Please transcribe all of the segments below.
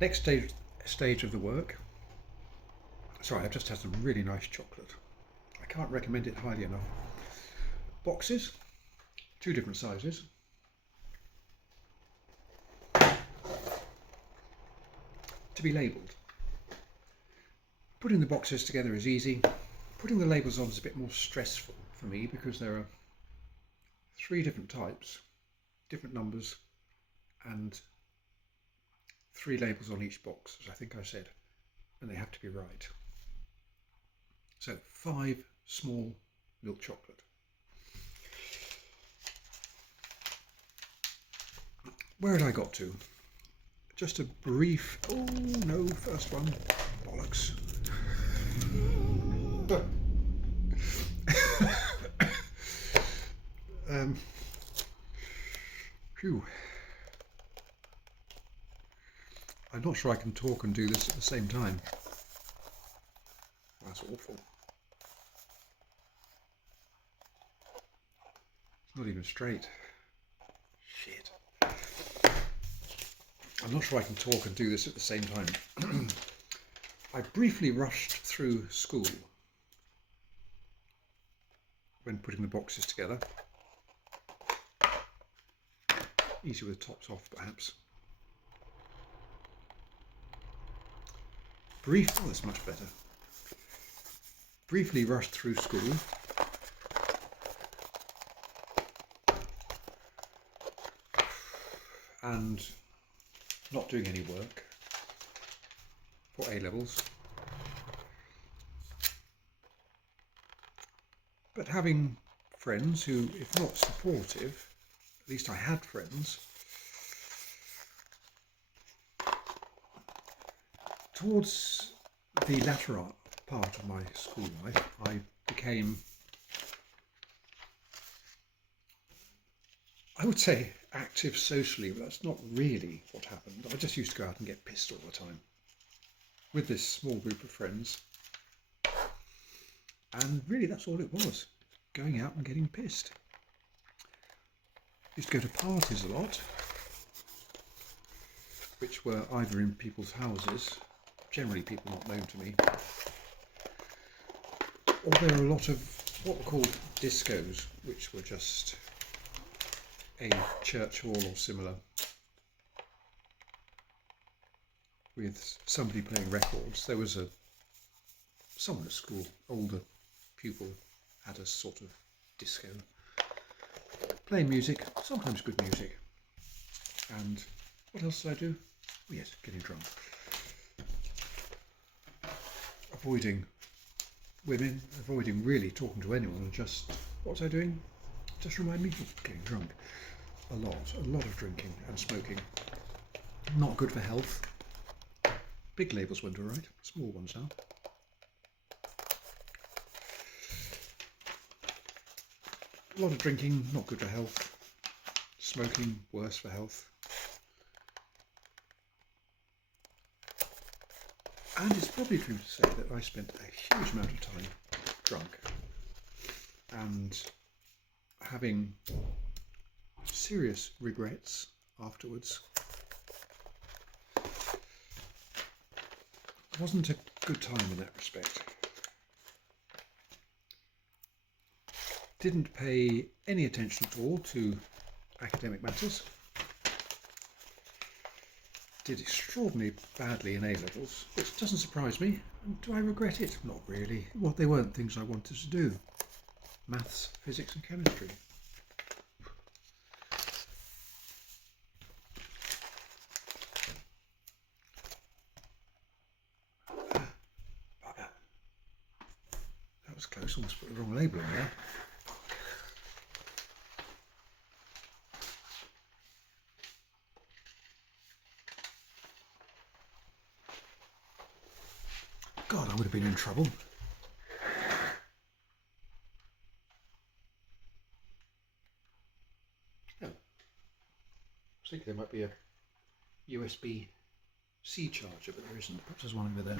Next stage of the work. Sorry, I've just had some really nice chocolate. I can't recommend it highly enough. Boxes, two different sizes. To be labelled. Putting the boxes together is easy. Putting the labels on is a bit more stressful for me because there are three different types, different numbers, and three labels on each box, as I think I said, and they have to be right. So 5 small milk chocolate. Where had I got to? Just a brief, oh no, first one, bollocks. Phew. I'm not sure I can talk and do this at the same time. That's awful. It's not even straight. Shit. I'm not sure I can talk and do this at the same time. I briefly rushed through school when putting the boxes together. Easy with the tops off, perhaps. Oh, that's much better. Briefly rushed through school. And not doing any work for A-levels. But having friends who, if not supportive, at least I had friends. Towards the latter part of my school life, I became, I would say, active socially, but that's not really what happened. I just used to go out and get pissed all the time with this small group of friends. And really that's all it was, going out and getting pissed. Used to go to parties a lot, which were either in people's houses, generally people not known to me, or there were a lot of what were called discos, which were just a church hall or similar, with somebody playing records. There was someone at school, older pupil, had a sort of disco, playing music, sometimes good music. And what else did I do? Oh yes, getting drunk. Avoiding women, avoiding really talking to anyone, and just, what was I doing? Just remind me, getting drunk. A lot of drinking and smoking. Not good for health. Big labels went all right, small ones now. A lot of drinking, not good for health. Smoking, worse for health. And it's probably true to say that I spent a huge amount of time drunk and having serious regrets afterwards. It wasn't a good time in that respect. Didn't pay any attention at all to academic matters. Did extraordinarily badly in A-levels, which doesn't surprise me. And do I regret it? Not really. Well, they weren't things I wanted to do. Maths, physics and chemistry. That was close, almost put the wrong label on there. God, I would have been in trouble. Oh. I was thinking there might be a USB-C charger, but there isn't. Perhaps there's one over there.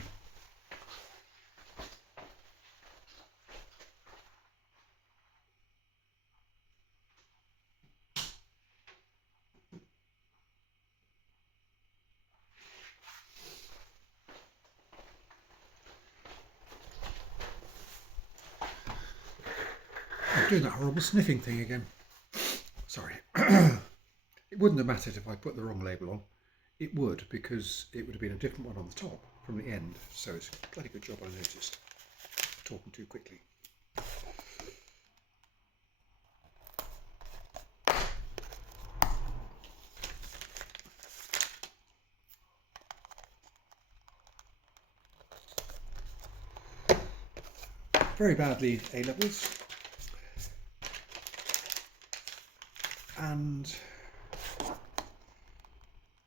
Doing that horrible sniffing thing again. Sorry. It wouldn't have mattered if I put the wrong label on. It would, because it would have been a different one on the top from the end. So it's a bloody good job I noticed. Talking too quickly. Very badly A-levels. And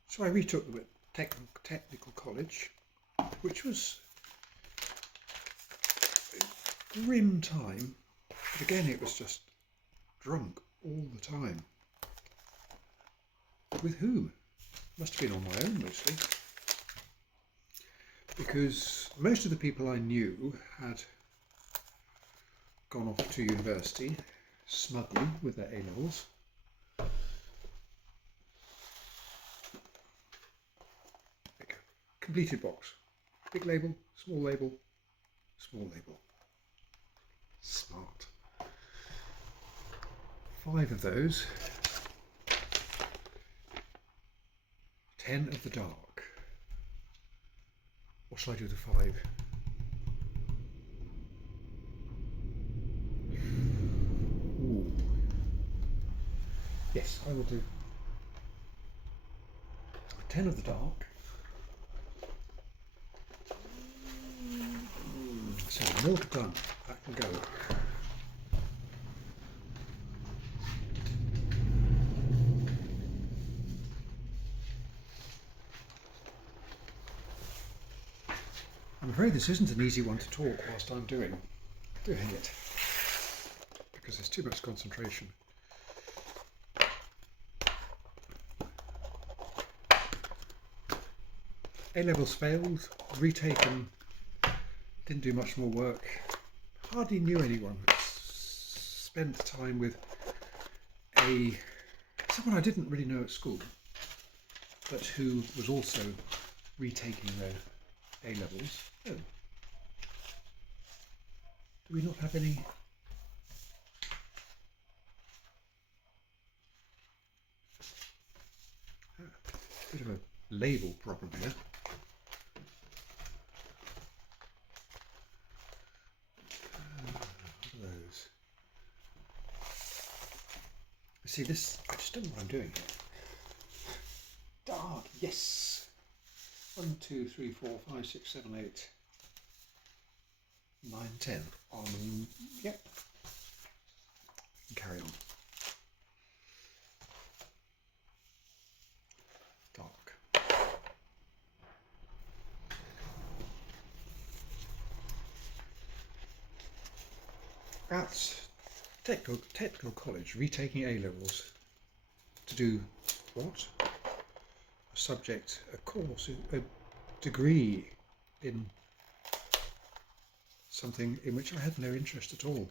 so I retook them at technical college, which was a grim time, but again it was just drunk all the time. With whom? Must have been on my own mostly, because most of the people I knew had gone off to university smugly with their A-levels. Completed box. Big label, small label, small label. Smart. 5 of those. 10 of the dark. What shall I do with the 5? Ooh. Yes, I will do 10 of the dark. So milk done. That can go. I'm afraid this isn't an easy one to talk whilst I'm doing it, because there's too much concentration. A-levels failed, retaken, didn't do much more work, hardly knew anyone, spent time with someone I didn't really know at school, but who was also retaking their A-levels. Oh. Do we not have any? Bit of a label problem here. What are those? See this, I just don't know what I'm doing here. Dark, yes. 1, 2, 3, 4, 5, 6, 7, 8, 9, 10. Yep. We can carry on. Dark. At technical college, retaking A-levels to do what? A subject, a course, a degree in something in which I had no interest at all.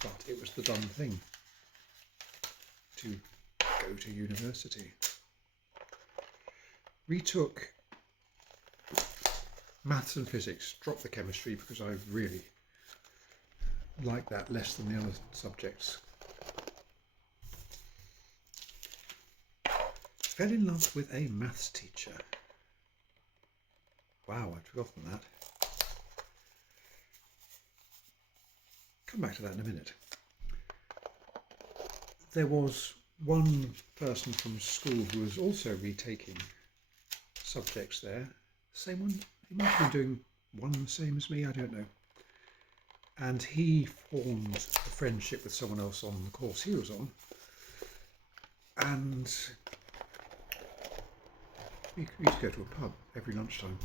But it was the done thing to go to university. Retook maths and physics, dropped the chemistry because I really like that less than the other subjects. Fell in love with a maths teacher. Wow, I'd forgotten that. Come back to that in a minute. There was one person from school who was also retaking subjects there. Same one? He might have been doing one the same as me, I don't know. And he formed a friendship with someone else on the course he was on. And we used to go to a pub every lunchtime,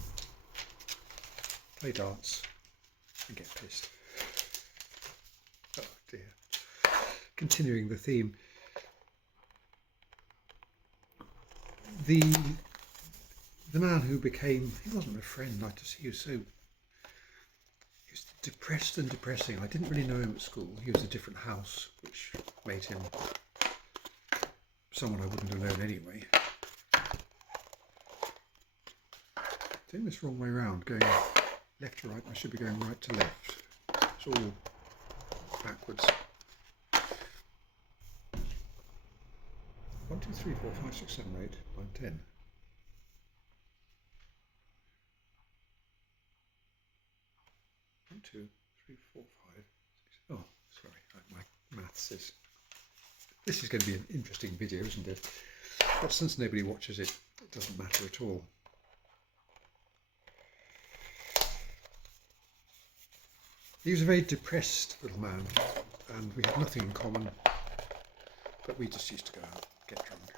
play darts and get pissed. Oh dear. Continuing the theme. The man who became, he wasn't a friend, he was depressed and depressing. I didn't really know him at school. He was a different house, which made him someone I wouldn't have known anyway. Doing this wrong way around, going Left to right, I should be going right to left. It's all backwards. 1, 2, 3, 4, 5, 6, 7, 8, 9, 10. One, 2, 3, 4, 5, 6. Oh, sorry, my maths is. This is going to be an interesting video, isn't it? But since nobody watches it, it doesn't matter at all. He was a very depressed little man, and we had nothing in common, but we just used to go out, get drunk,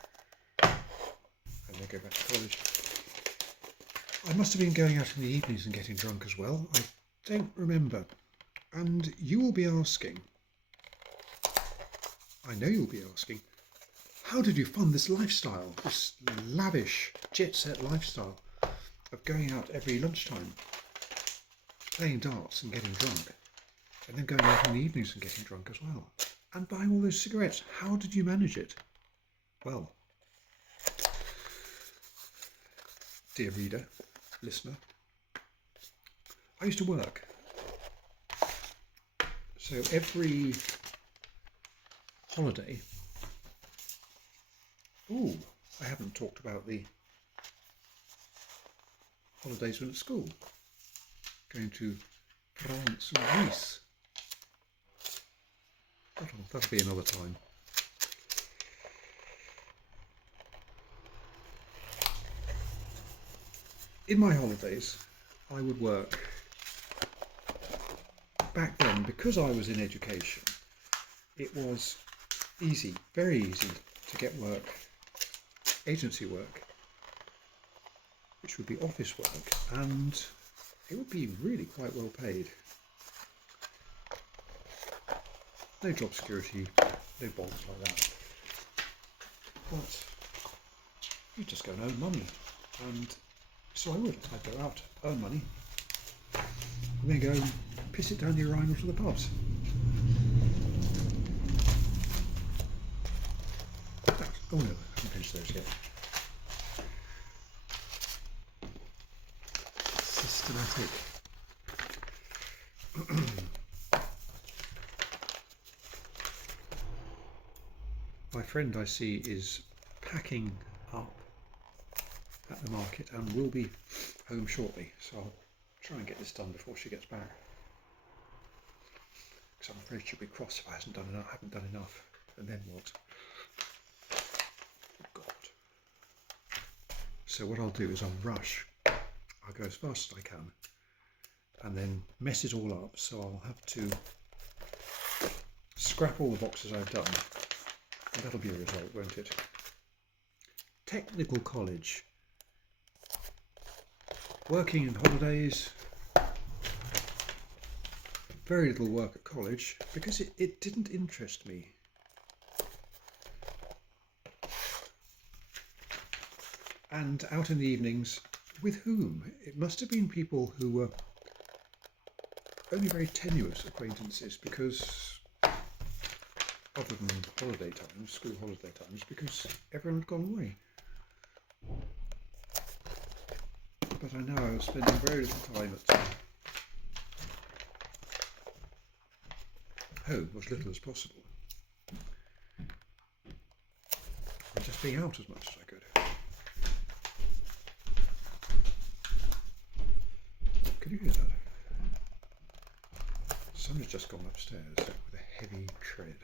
and then go back to college. I must have been going out in the evenings and getting drunk as well. I don't remember. And you will be asking, I know you'll be asking, how did you fund this lifestyle, this lavish, jet-set lifestyle of going out every lunchtime, playing darts and getting drunk, and then going out in the evenings and getting drunk as well, and buying all those cigarettes? How did you manage it? Well, dear reader, listener, I used to work. So every holiday, I haven't talked about the holidays when at school, going to France and Greece. That'll be another time. In my holidays, I would work. Back then, because I was in education, it was easy, very easy to get work, agency work, which would be office work, and it would be really quite well paid. No job security, no bonds like that. But you just go and earn money. And so I would. I'd go out, earn money, and then go and piss it down the urinal to the pubs. Oh no, I haven't finished those yet. Systematic. My friend I see is packing up at the market and will be home shortly, so I'll try and get this done before she gets back. Because I'm afraid she'll be cross if I haven't done enough. And then what? Oh God. So what I'll do is I'll rush. I'll go as fast as I can and then mess it all up, so I'll have to scrap all the boxes I've done, and that'll be a result, won't it? Technical college. Working in holidays. Very little work at college because it didn't interest me. And out in the evenings, with whom? It must have been people who were only very tenuous acquaintances, because other than holiday times, school holiday times, because everyone had gone away. But I know I was spending very little time at home, as little as possible, and just being out as much as I could. Can you hear that? Someone's just gone upstairs with a heavy tread.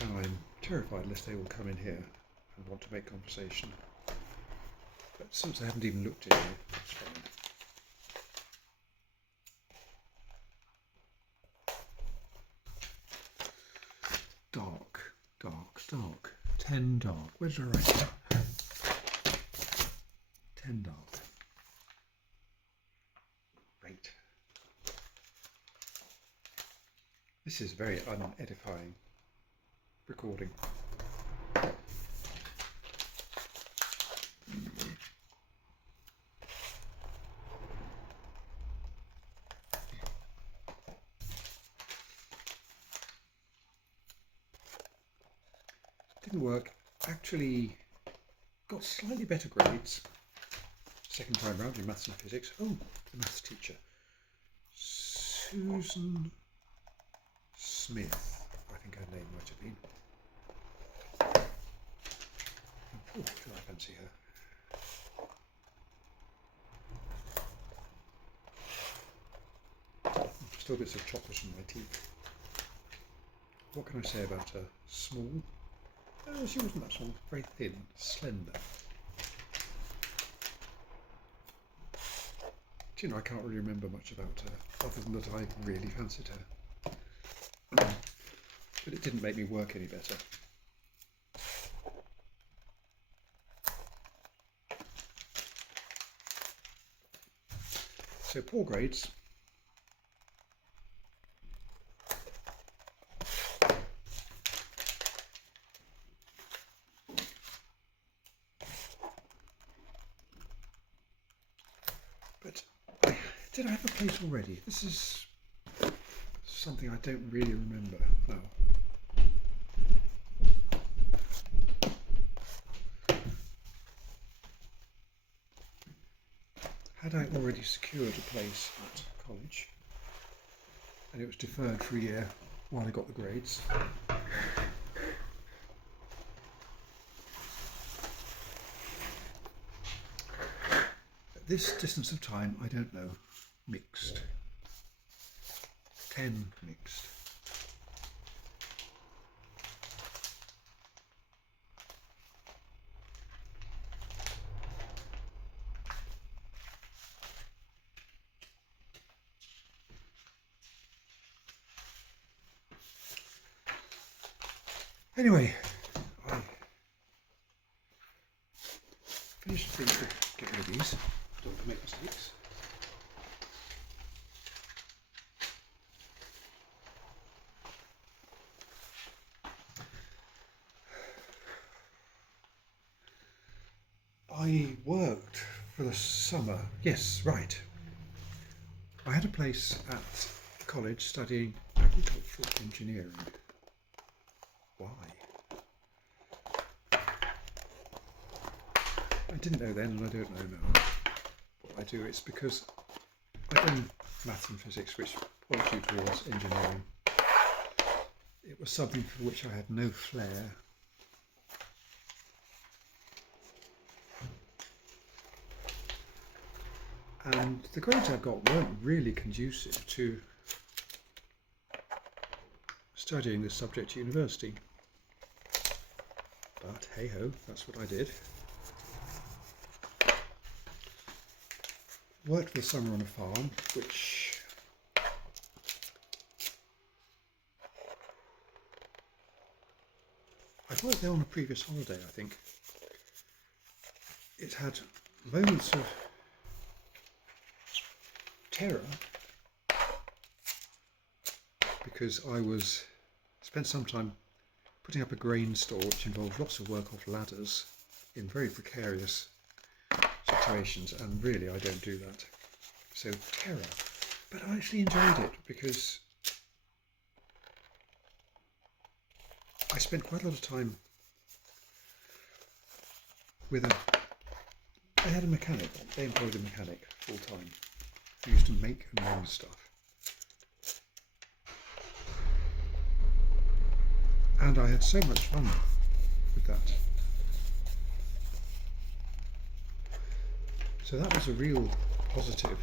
And I'm terrified lest they will come in here and want to make conversation. But since they haven't even looked in yet, that's fine. Dark, dark, dark. 10 dark. Where did I write that? 10 dark. Great. This is very unedifying recording. Didn't work. Actually got slightly better grades. second time round in maths and physics. Oh, the maths teacher. Susan Smith, I think her name might have been. Oh, do I fancy her? Still bits of chocolate in my teeth. What can I say about her? Small? She wasn't that small, very thin, slender. Do you know, I can't really remember much about her, other than that I really fancied her. But it didn't make me work any better. So poor grades. But did I have a place already? This is something I don't really remember now. Had I already secured a place at college, and it was deferred for a year while I got the grades. At this distance of time, I don't know. Mixed. 10 mixed. Anyway, I finished things to get rid of these. Don't want to make mistakes. I worked for the summer. Yes, right. I had a place at college studying agricultural engineering. Why? I didn't know then, and I don't know now. What I do, it's because I've done maths and physics, which points you towards engineering. It was something for which I had no flair. And the grades I got weren't really conducive to studying this subject at university. But hey ho, that's what I did. Worked for the summer on a farm, which I'd worked there on a previous holiday, I think. It had moments of terror because I spent some time putting up a grain store which involved lots of work off ladders in very precarious situations, and really I don't do that. So terror. But I actually enjoyed it because I spent quite a lot of time with I had a mechanic. They employed a mechanic full time who used to make and mend stuff. And I had so much fun with that. So that was a real positive.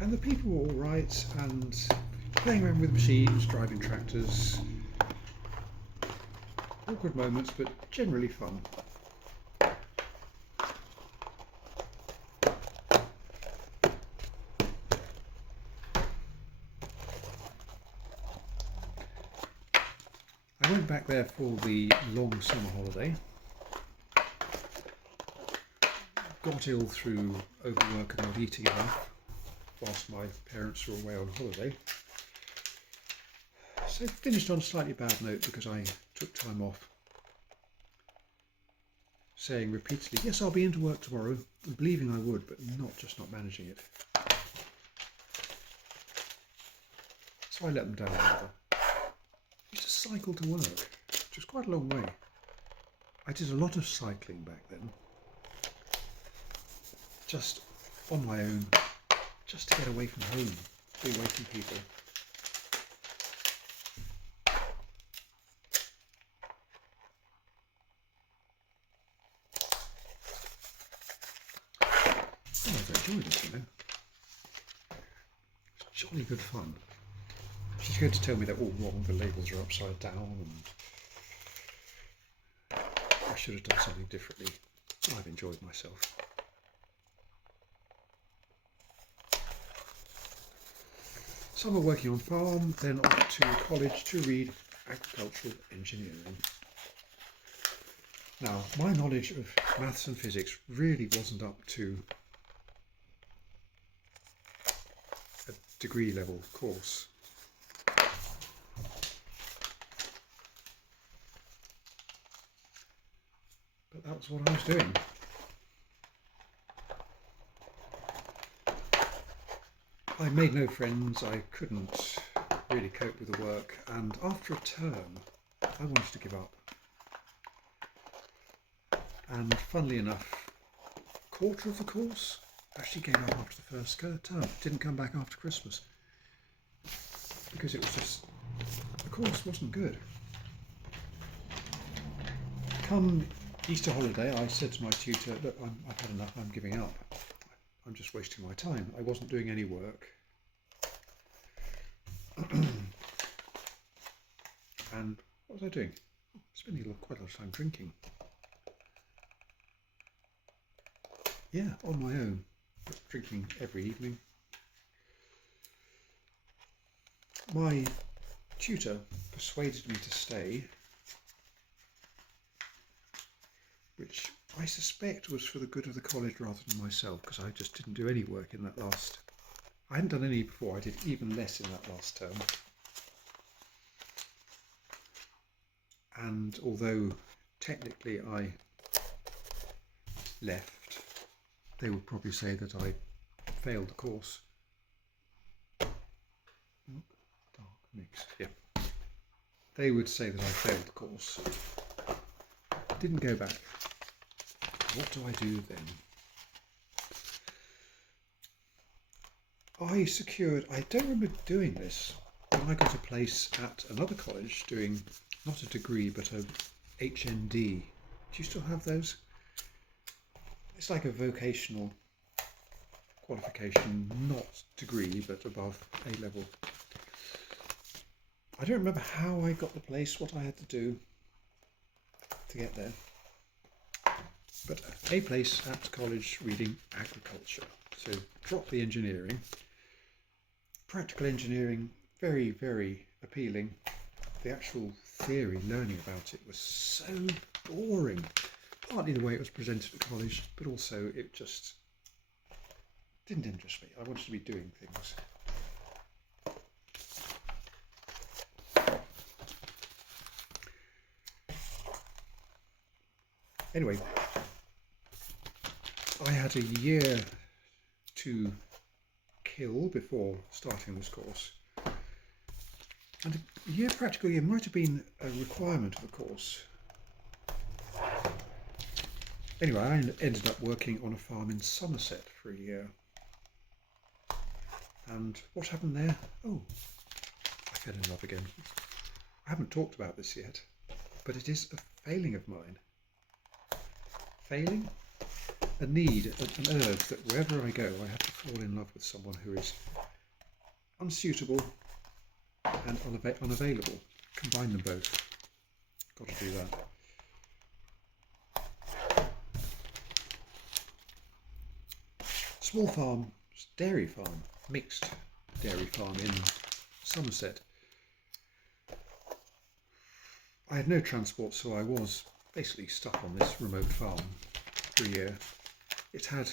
And the people were all right, and playing around with machines, driving tractors. Awkward moments, but generally fun. I went back there for the long summer holiday. Got ill through overwork and not eating enough whilst my parents were away on holiday. So finished on a slightly bad note because I took time off, saying repeatedly, yes, I'll be into work tomorrow, and believing I would, but not managing it. So I let them down rather. I used to cycle to work, which was quite a long way. I did a lot of cycling back then. just on my own, just to get away from home, be away from people. Oh, I've enjoyed it, you know. It's jolly good fun. She's going to tell me they're all wrong, the labels are upside down, and I should have done something differently. I've enjoyed myself. Summer working on farm, then off to college to read agricultural engineering. Now, my knowledge of maths and physics really wasn't up to a degree level course. But that was what I was doing. I made no friends, I couldn't really cope with the work, and after a term I wanted to give up. And funnily enough, a quarter of the course actually gave up after the first term, didn't come back after Christmas, because it was just, the course wasn't good. Come Easter holiday, I said to my tutor, look, I've had enough, I'm giving up. I'm just wasting my time. I wasn't doing any work. And what was I doing? Spending quite a lot of time drinking. Yeah, on my own, drinking every evening. My tutor persuaded me to stay, which I suspect was for the good of the college rather than myself, because I just didn't do any work in that last. I hadn't done any before, I did even less in that last term. And although technically I left, they would probably say that I failed the course. Dark mixed, yeah. They would say that I failed the course. Didn't go back. What do I do then? I don't remember doing this, but I got a place at another college doing not a degree but a HND. Do you still have those? It's like a vocational qualification, not degree but above A level. I don't remember how I got the place, what I had to do to get there. But a place at college reading agriculture. So drop the engineering. Practical engineering, very, very appealing. The actual theory, learning about it, was so boring. Partly the way it was presented at college, but also it just didn't interest me. I wanted to be doing things. Anyway, I had a year to kill before starting this course. And a year, practical year, might have been a requirement of the course. Anyway, I ended up working on a farm in Somerset for a year. And what happened there? Oh, I fell in love again. I haven't talked about this yet, but it is a failing of mine. Failing? A need, an urge that wherever I go I have to fall in love with someone who is unsuitable and unavailable. Combine them both. Got to do that. Small farm, dairy farm, mixed dairy farm in Somerset. I had no transport, so I was basically stuck on this remote farm for a year. It had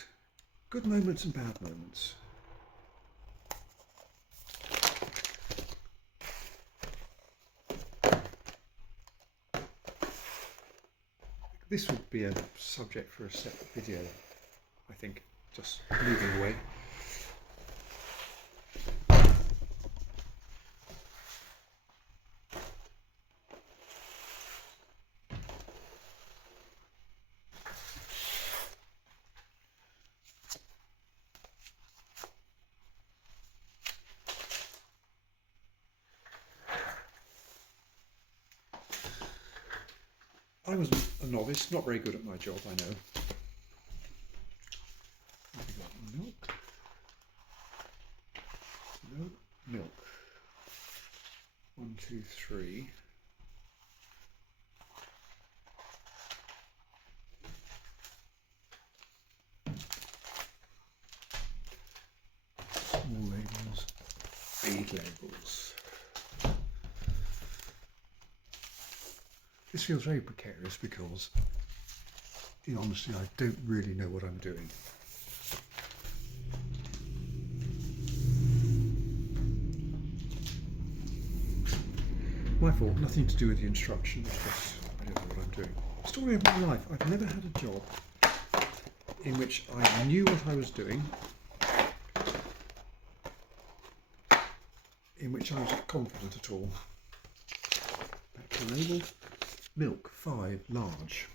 good moments and bad moments. This would be a subject for a separate video, I think, just moving away. I was a novice, not very good at my job, I know. We've got milk. No, milk. 1, 2, 3. Small labels, big labels. This feels very precarious because, honestly, I don't really know what I'm doing. My fault, nothing to do with the instructions, just I don't know what I'm doing. Story of my life, I've never had a job in which I knew what I was doing, in which I was confident at all. Back to the label. Milk, 5, large.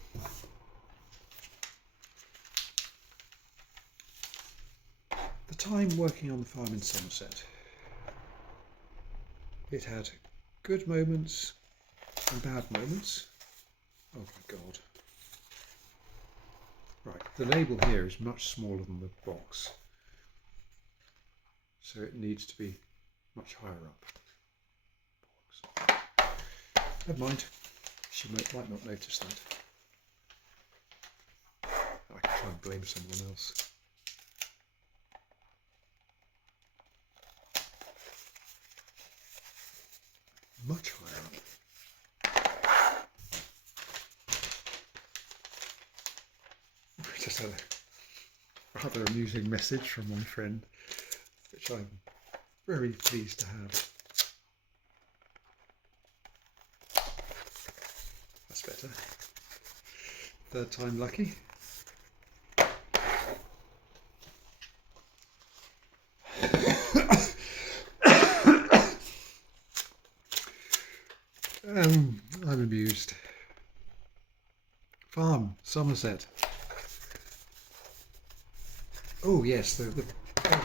The time working on the farm in Somerset. It had good moments and bad moments. Oh my God. Right, the label here is much smaller than the box, so it needs to be much higher up. Never mind, she might not notice that. I can try and blame someone else. Much higher up. I just had a rather amusing message from my friend, which I'm very pleased to have. That's better. Third time lucky. I'm amused. Farm, Somerset. Oh yes, the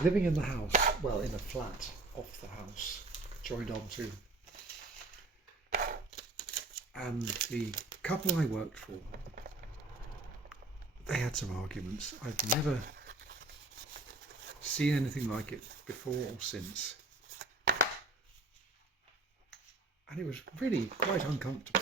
living in the house, well, in a flat off the house, joined on to. And the couple I worked for, they had some arguments. I've never seen anything like it before or since. And it was really quite uncomfortable.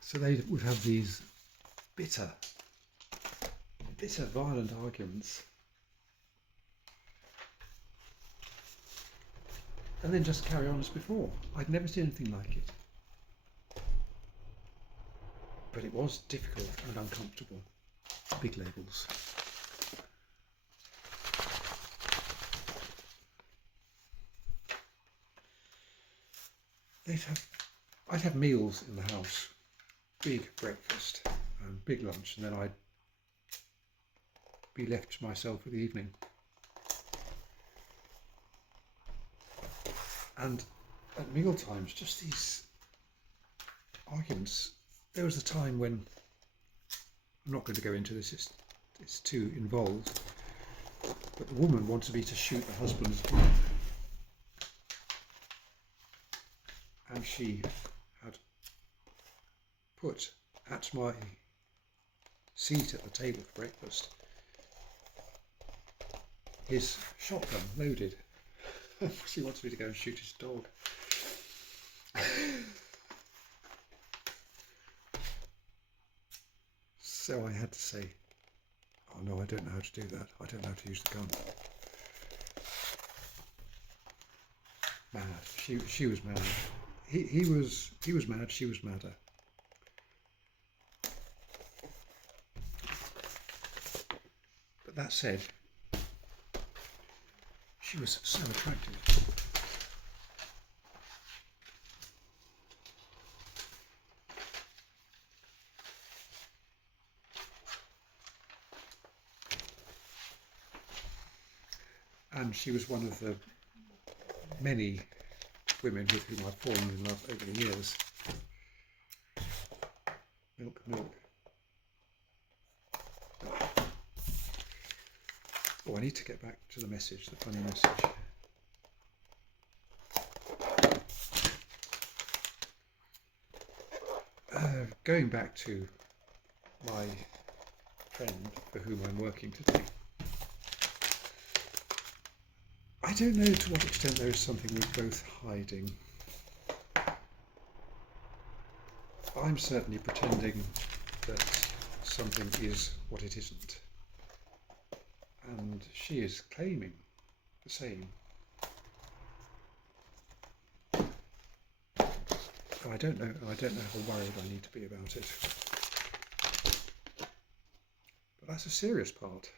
So they would have these bitter, violent arguments. And then just carry on as before. I'd never seen anything like it. But it was difficult and uncomfortable. Big labels. I'd have meals in the house. Big breakfast and big lunch, and then I'd be left to myself for the evening. And at meal times, just these arguments. There was a time when, I'm not going to go into this, it's too involved, but the woman wanted me to shoot the husband's wife. And she had put at my seat at the table for breakfast his shotgun loaded. She wanted me to go and shoot his dog. So I had to say, oh no, I don't know how to do that. I don't know how to use the gun. Mad. She was mad. He was mad, she was madder. But that said, she was so attractive. And she was one of the many women with whom I've fallen in love over the years. milk, milk. Oh, I need to get back to the message, the funny message. Going back to my friend for whom I'm working today, I don't know to what extent there is something we're both hiding. I'm certainly pretending that something is what it isn't, and she is claiming the same. I don't know how worried I need to be about it. But that's a serious part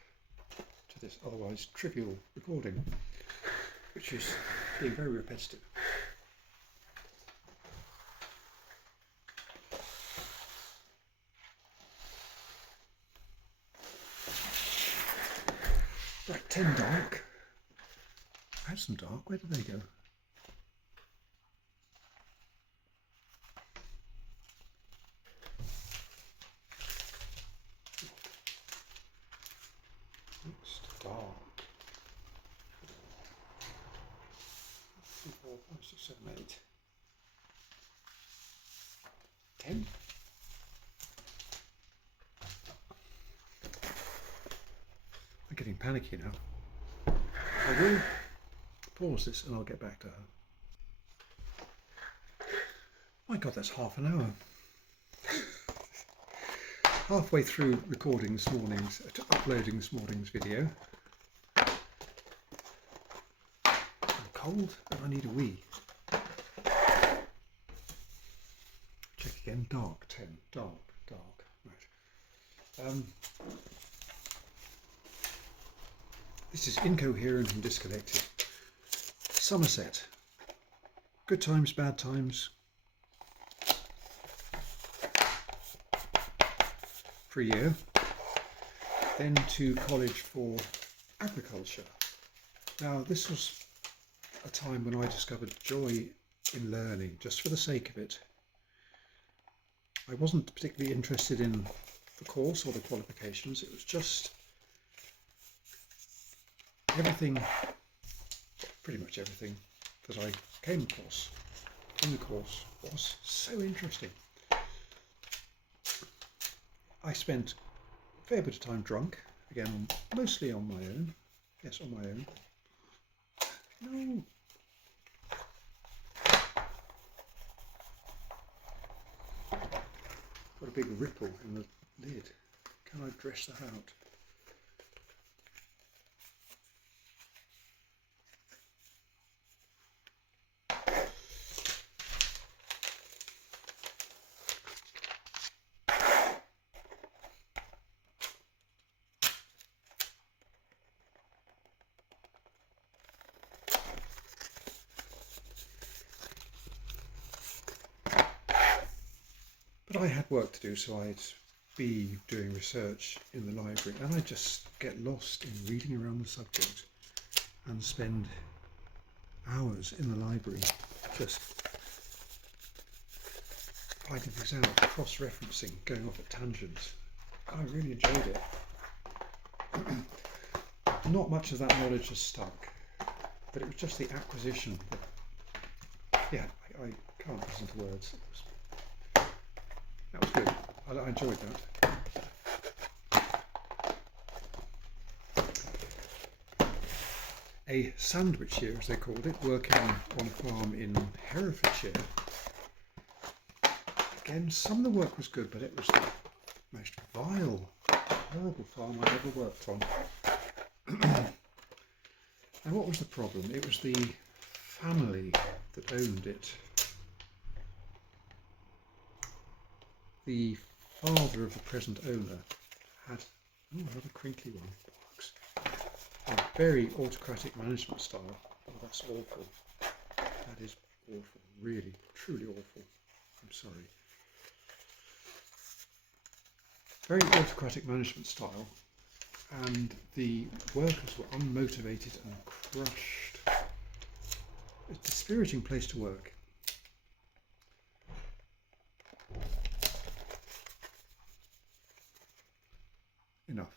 to this otherwise trivial recording, which is being very repetitive. Right, 10 dark. I had some dark, where did they go? Next dark. 3, 4, 5, 6, 7, 8. 10. I'm getting panicky now. I will pause this and I'll get back to her. My God, that's half an hour. Halfway through recording this morning's, uploading this morning's video. I'm cold and I need a wee. Check again, dark 10, dark, right. This is Incoherent and Disconnected. Somerset. Good times, bad times. For a year. Then to college for agriculture. Now this was a time when I discovered joy in learning, just for the sake of it. I wasn't particularly interested in the course or the qualifications. It was just everything, pretty much everything that I came across in the course was so interesting. I spent a fair bit of time drunk, again mostly on my own. Yes, on my own. No. Got a big ripple in the lid. Can I dress that out? But I had work to do, so I'd be doing research in the library, and I'd just get lost in reading around the subject and spend hours in the library just finding things out, cross-referencing, going off at tangents. I really enjoyed it. Not much of that knowledge has stuck, but it was just the acquisition that, yeah, I can't put into words. That was good. I enjoyed that. A sandwichier, as they called it, working on a farm in Herefordshire. Again, some of the work was good, but it was the most vile, horrible farm I've ever worked on. And what was the problem? It was the family that owned it. The father of the present owner had, oh, another crinkly one, bollocks, a very autocratic management style. Oh, that's awful. That is awful, really, truly awful. I'm sorry. Very autocratic management style, and the workers were unmotivated and crushed. It's a dispiriting place to work. enough.